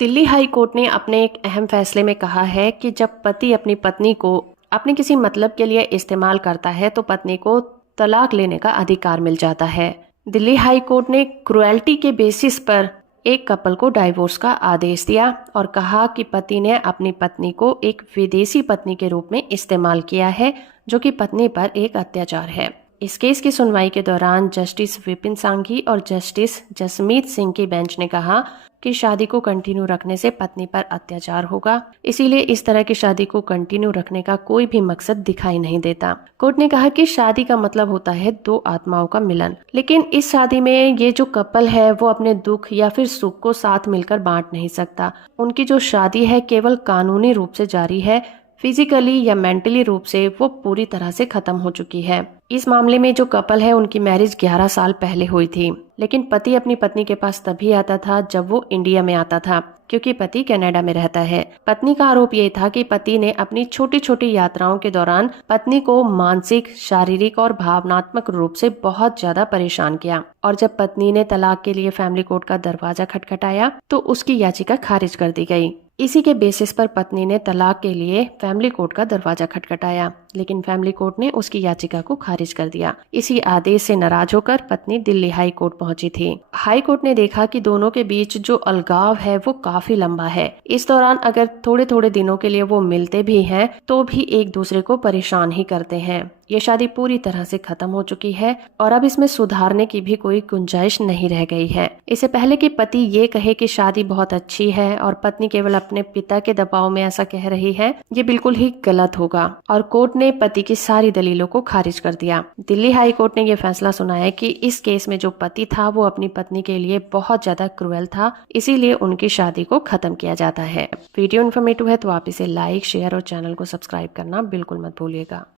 Delhi high court ने अपने एक अहम फैसले में कहा है कि जब पति अपनी पत्नी को अपने किसी मतलब के लिए इस्तेमाल करता है तो पत्नी को तलाक लेने का अधिकार मिल जाता है। दिल्ली हाई कोर्ट ने क्रुएल्टी के बेसिस पर एक कपल को डाइवोर्स का आदेश दिया और कहा कि पति ने अपनी पत्नी को एक विदेशी पत्नी के रूप में इस्तेमाल किया है, जो कि पत्नी पर एक अत्याचार है। इस केस की सुनवाई के दौरान जस्टिस विपिन सांघी और जस्टिस जसमीत सिंह की बेंच ने कहा कि शादी को कंटिन्यू रखने से पत्नी पर अत्याचार होगा, इसीलिए इस तरह की शादी को कंटिन्यू रखने का कोई भी मकसद दिखाई नहीं देता। कोर्ट ने कहा कि शादी का मतलब होता है दो आत्माओं का मिलन, लेकिन इस शादी में ये जो कपल है वो अपने दुख या फिर सुख को साथ मिलकर बांट नहीं सकता। उनकी जो शादी है केवल कानूनी रूप से जारी है, फिजिकली या मेंटली रूप से वो पूरी तरह से खत्म हो चुकी है। इस मामले में जो कपल है उनकी मैरिज 11 साल पहले हुई थी, लेकिन पति अपनी पत्नी के पास तभी आता था जब वो इंडिया में आता था, क्योंकि पति कनाडा में रहता है। पत्नी का आरोप ये था कि पति ने अपनी छोटी छोटी यात्राओं के दौरान पत्नी को मानसिक, शारीरिक और भावनात्मक रूप से बहुत ज्यादा परेशान किया, और जब पत्नी ने तलाक के लिए फैमिली कोर्ट का दरवाजा खटखटाया तो उसकी याचिका खारिज कर दी गई। इसी के बेसिस पर पत्नी ने तलाक के लिए फैमिली कोर्ट का दरवाजा खटखटाया, लेकिन फैमिली कोर्ट ने उसकी याचिका को खारिज कर दिया। इसी आदेश से नाराज होकर पत्नी दिल्ली हाई कोर्ट पहुंची थी। हाई कोर्ट ने देखा कि दोनों के बीच जो अलगाव है वो काफी लंबा है। इस दौरान अगर थोड़े थोड़े दिनों के लिए वो मिलते भी हैं तो भी एक दूसरे को परेशान ही करते हैं। ये शादी पूरी तरह से खत्म हो चुकी है और अब इसमें सुधारने की भी कोई गुंजाइश नहीं रह गई है। इससे पहले कि पति ये कहे कि शादी बहुत अच्छी है और पत्नी केवल अपने पिता के दबाव में ऐसा कह रही है, ये बिल्कुल ही गलत होगा, और कोर्ट ने पति की सारी दलीलों को खारिज कर दिया। दिल्ली हाई कोर्ट ने यह फैसला सुनाया कि इस केस में जो पति था वो अपनी पत्नी के लिए बहुत ज्यादा क्रूएल था, इसीलिए उनकी शादी को खत्म किया जाता है। वीडियो इन्फॉर्मेटिव है तो आप इसे लाइक, शेयर और चैनल को सब्सक्राइब करना बिल्कुल मत भूलिएगा।